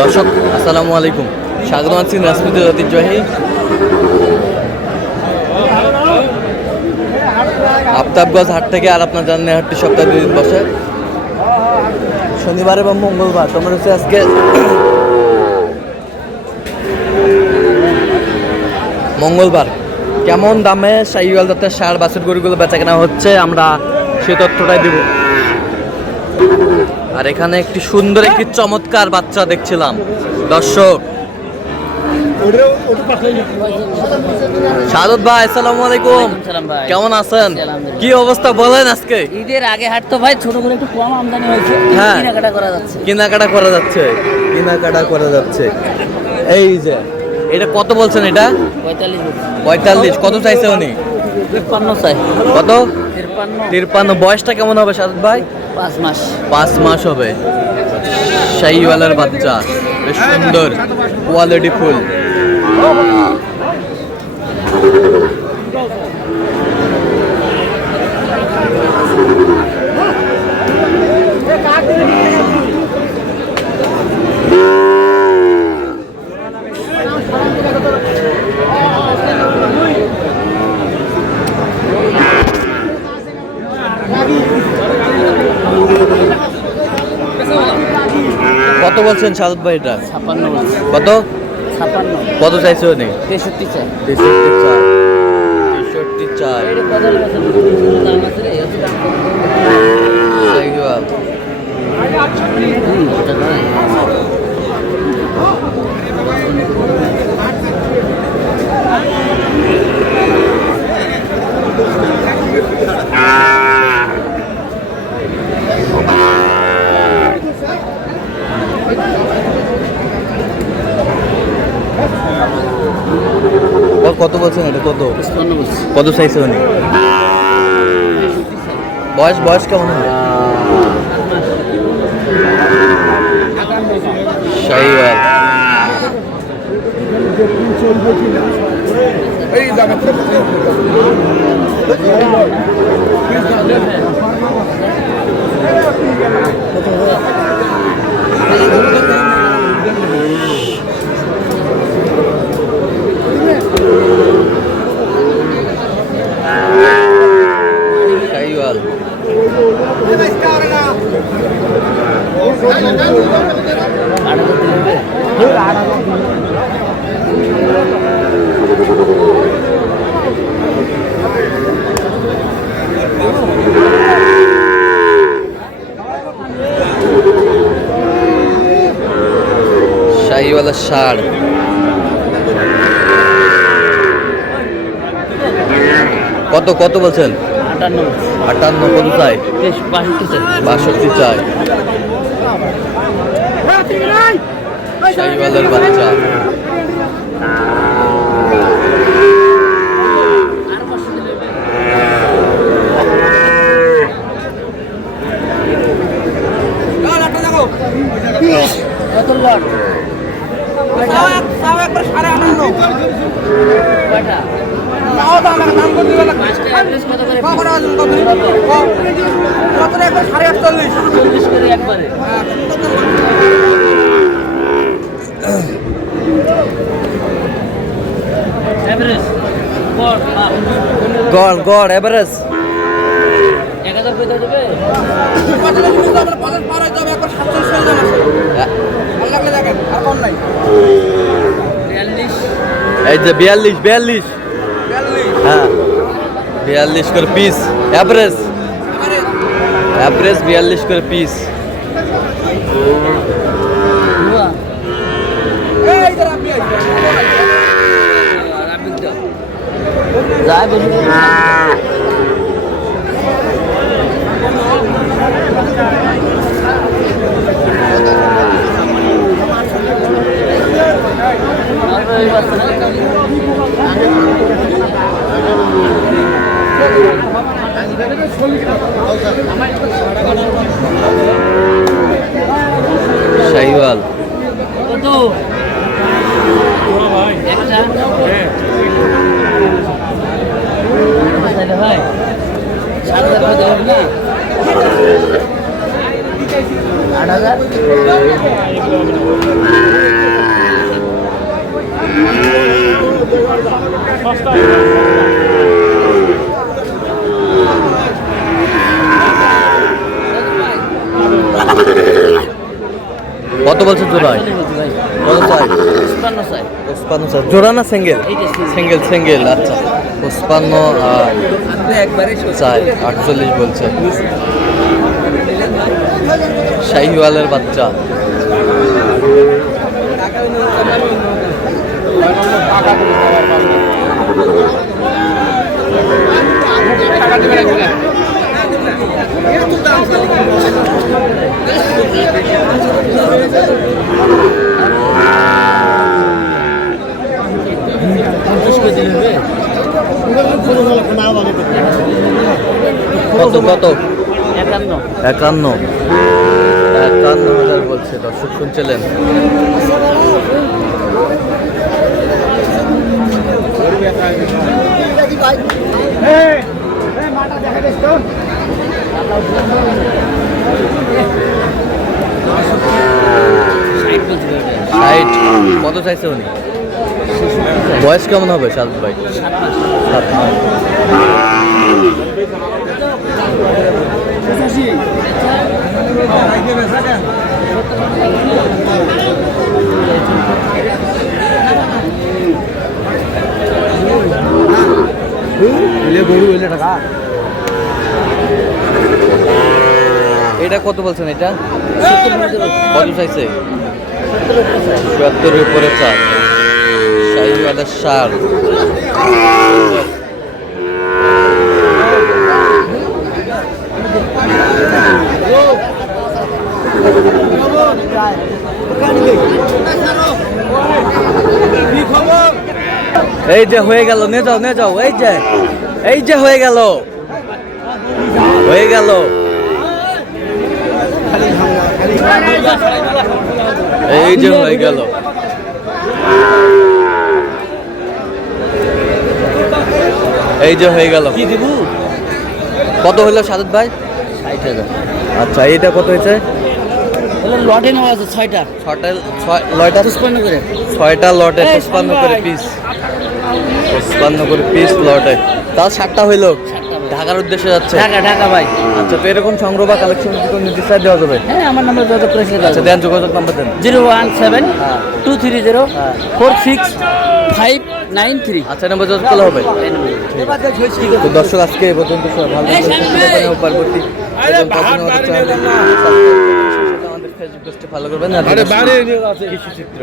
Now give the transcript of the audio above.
দর্শক আসসালামু আলাইকুম, স্বাগত আছি রাজপুতের ঐতিহ্যবাহী আফতাবগঞ্জ হাট থেকে। আর আপনার জানেন হাটটি সপ্তাহে 2 দিন বসে, শনিবার এবং মঙ্গলবার। তোমার হচ্ছে আজকে মঙ্গলবার। কেমন দামে শাহিওয়াল জাতের ষাঁড় বাছুর গরুগুলো বেচা কেনা হচ্ছে আমরা সে তথ্যটাই দেব। আর এখানে একটি সুন্দর একটি চমৎকার বাচ্চা দেখছিলাম দর্শক। সাদত ভাই আসসালামু আলাইকুম, কেমন আছেন? কি অবস্থা বলেন? আজকে ঈদের আগে হাট তো ভাই ছোট করে একটু কম আমদানি হয়েছে, কেনাকাটা করা যাচ্ছে। কেনাকাটা করা যাচ্ছে। এই যে এটা কত বলছেন? এটা 45। কত চাইছে উনি? 53 চাই। কত? 53। বয়সটা কেমন হবে সাদত ভাই? 5 মাস হবে। শাহিওয়ালের বাচ্চা, বেশ সুন্দর কোয়ালিটি ফুল। কত বলছেন সাদত ভাই এটা? 56। কত? 56। কত চাইছে উনি? 63 চাই। 63 চাই। এটা কত আছে? দাম আছে রে, এত দাম কত? শাহিওয়াল। এটা নয়। কত বলছেন এটা? কত? 55 বলছি। কত চাইছে উনি? বয়স কেমন হবে? শাহিওয়াল। শাহিওয়ালের ষাঁড়। কত বলছেন? 58। কত চাই? 62 চাই। শাহিওয়ালের বাচ্চা। কত লট? গড় এভারেজ 1000 কত দেবে? এই যে 42। হ্যাঁ 42 করে পিস। এভারেজ 42 করে পিস। যায় বেশি। শাহিওয়াল। কত? একটা কত বলছে জোড়ায়? কত চাই? 55 চাই। জোড়া না সিঙ্গেল? Single single. আচ্ছা 55 একবারে চাই। 48 বলছে। শাহিওয়ালের বাচ্চা। কত কত? 51,000 বলছে। দর্শক শুনছিলেন। কত চাইছে উনি? বয়স কেমন হবে সাদ ভাই? 7 মাস। এটা কত বলছেন? এটা কত চাইছে? ৭০ উপরে চার। শাহিওয়ালের ষাঁড়। এই যে হয়ে গেল, নিয়ে যাও নিয়ে যাও। এই যে হয়ে গেল, হয়ে গেল। এই যে হয়ে গেল। এই যে হয়ে গেল। কি দিব? কত হলো সাদত ভাই? 60,000। আচ্ছা এইটা কত হয়েছে? লটে নেওয়া আছে 6টা। লয়টা 55 করে। 6টা লটে 55 করে পিস। 55 করে পিস লটে। তাও 7টা হইলো। ঢাকার উদ্দেশ্যে যাচ্ছে। ঢাকা ভাই। আচ্ছা তো এরকম সংগ্রহ বা কালেকশন যদি কোনো নির্দিষ্ট দেওয়া যাবে? হ্যাঁ আমার নাম্বার যোগাযোগ করেছিল। আচ্ছা দেন, যোগাযোগ নাম্বার দেন। 017-230-46593। আচ্ছা নাম্বার যোগাযোগ করলে হবে। তো দর্শক আজকে এই পর্যন্ত ভালো থাকবেন। পরবর্তী আমাদের ফেসবুক পেজটি ফলো করবেন। কৃষি চিত্র।